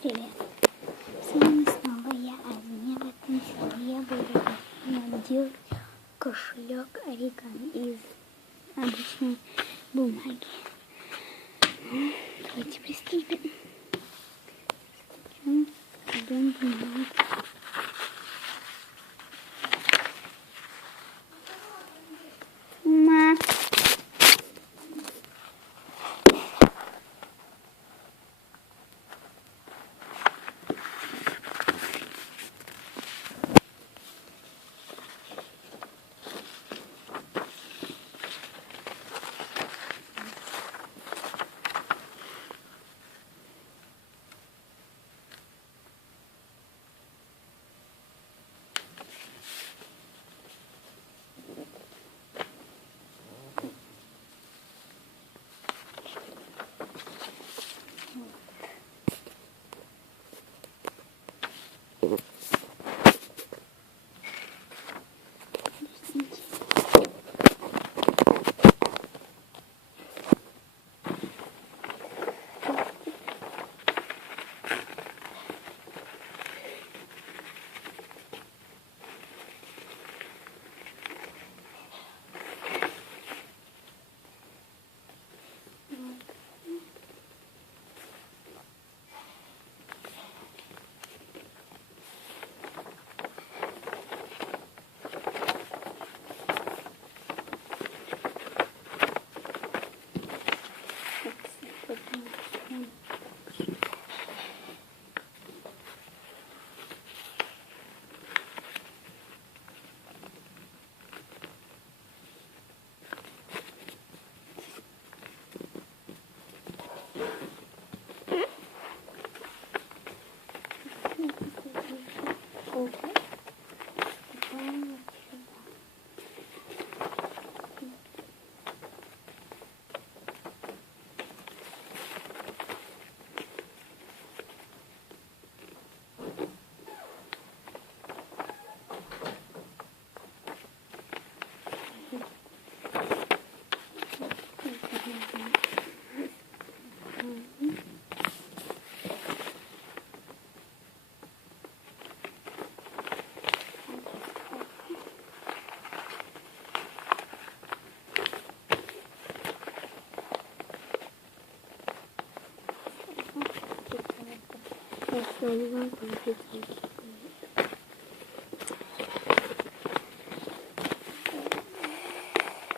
Привет! С вами снова я, Азия. В этом видео я буду делать кошелек оригами из обычной бумаги. Давайте приступим. Берем бумагу.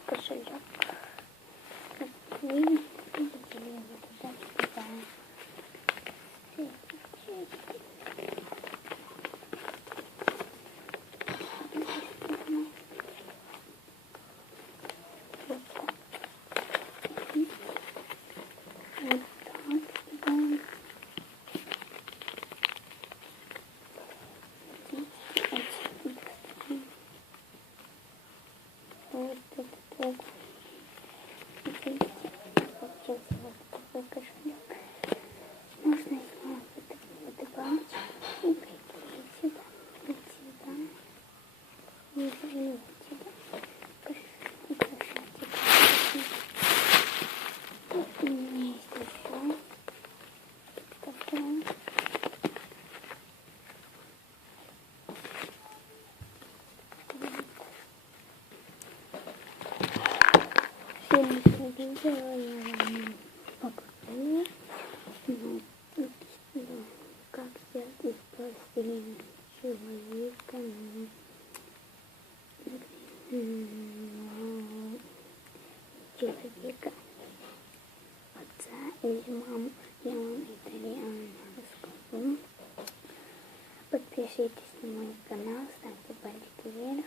Кошелек. Вот этот получился вот такой кошелек. Можно сделать вот эту палочку и приклеить сюда, вот сюда, и вот сюда. Украшать. Вот у меня есть еще такая. Сегодняшнее видео я вам покажу, как сделать из пластилина человека, отца или маму. Я вам итальянно расскажу. Подпишитесь на мой канал, ставьте пальчик вверх.